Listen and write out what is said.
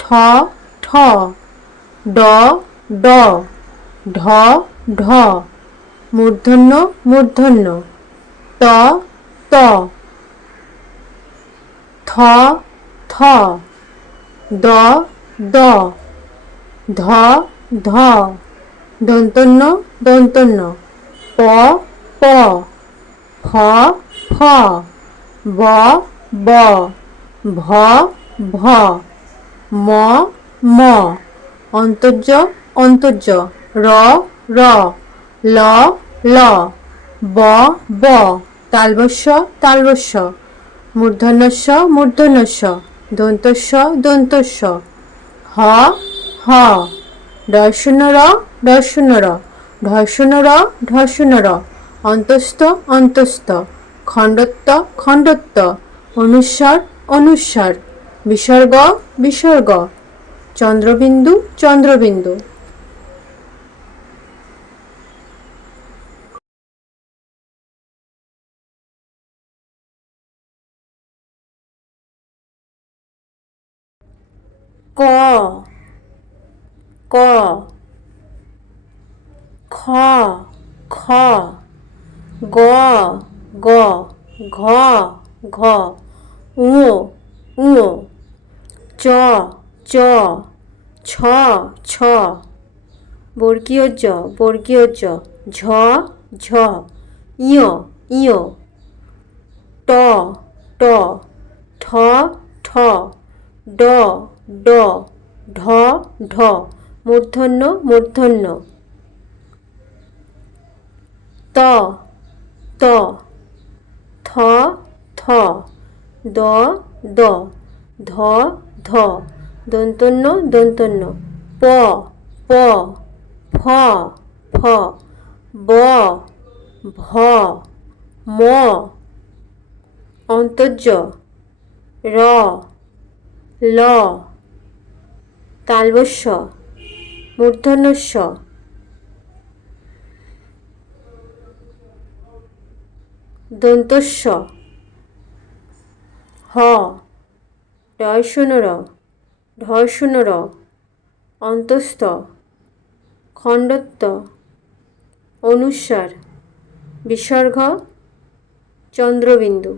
ঠ। ঠ ড ড। ঢ ঢ। মূর্ধন্য মূর্ধন্য। ত ত। থ থ। দ দ। ধ ধ। দন্তন্য দন্তন্য। প প। ফ ফ। ব ব। ভ ভ, ম ম, অন্তর্য অন্তর্য, র র, ল ল, ব ব তালবস্য তালবস্য মূর্ধন্যস্য মূর্ধন্যস্য দন্তস্য দন্তস্য হ হ দর্শন র দর্শন র, ঢর্ষণ র ঢর্ষণ র, অন্তস্থ অন্তস্থ, খণ্ডত্ব খণ্ডত্ব অনুস্বার অনুস্বার বিসর্গ বিসর্গ। চন্দ্রবিন্দু চন্দ্রবিন্দু। ক। ক। খ। খ। গ। গ। ঘ। ঘ। উ উ চ চ, ছ ছ। বর্গীয় জ বর্গীয় জ, ঝ ঝ। ইয় ইয়। ট ট, ঠ ঠ। ড ড, ঢ ঢ। মূর্ধন্য মূর্ধন্য। ত ত। থ থ। দ দ। ধ ধ, দন্তন্য দন্তন্য। প প, ফ ফ। ব, ভ, ম। অন্তর্য, র, ল। তালবস্য, মূর্ধন্যস্য। দন্তস্য, হ। ডয়শূন্য ধর্ষণর অন্তস্থ খণ্ডত্ব অনুস্বার বিসর্গ চন্দ্রবিন্দু।